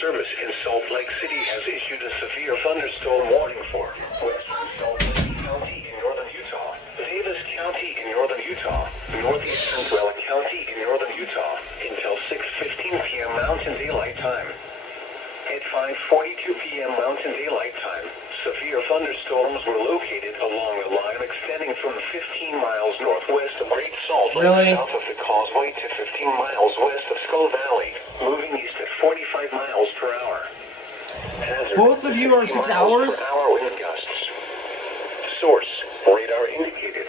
Service in Salt Lake City has issued a severe thunderstorm warning for western Salt Lake County in northern Utah, Davis County in northern Utah, northeastern Dwellin County in northern Utah until 6:15 p.m. Mountain Daylight Time. At 5:42 p.m. Mountain Daylight Time, severe thunderstorms were located along a line extending from 15 miles northwest of Great Salt Lake, south of the Causeway, to 15 miles west of Skull Valley, moving east at 45 miles per hour. Both of you are 6 hours? Per hour wind gusts. Source: radar indicated.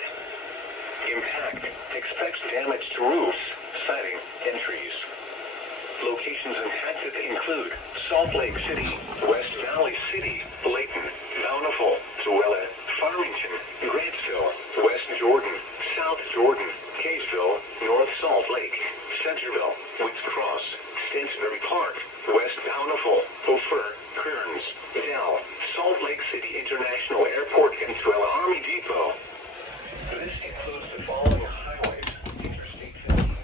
Impact: expects damage to roofs, siding, and trees. Locations impacted include Salt Lake City, West Valley City, Layton, Bountiful, Tooele, Farmington, Grantsville, West Jordan, South Jordan, Kaysville, North Salt Lake, Centerville, Woods Cross, Stansbury Park, West Bountiful, Ophir, Kearns, Dell, Salt Lake City International Airport, and Tooele Army Depot. This includes the following highways: Interstate 15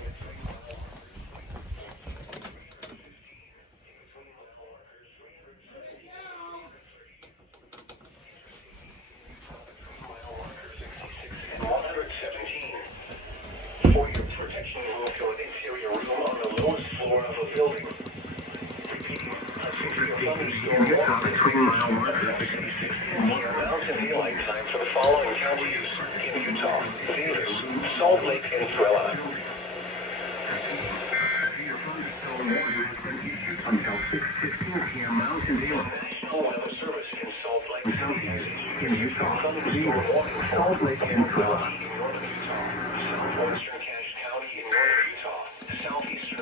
and 117. For your protection, move to an interior room on the lowest floor of a building. Repeating, a severe thunderstorm near Mountain Daylight Time for the following counties in Utah: Davis, Salt Lake, and Tooele. Until 6:15 p.m. Mountain Daylight. National Weather Service in Salt Lake County in Utah. Thunderstorm warning for Salt Lake and Tooele in northern Utah. Southwestern Cache County in northern Utah. Southeastern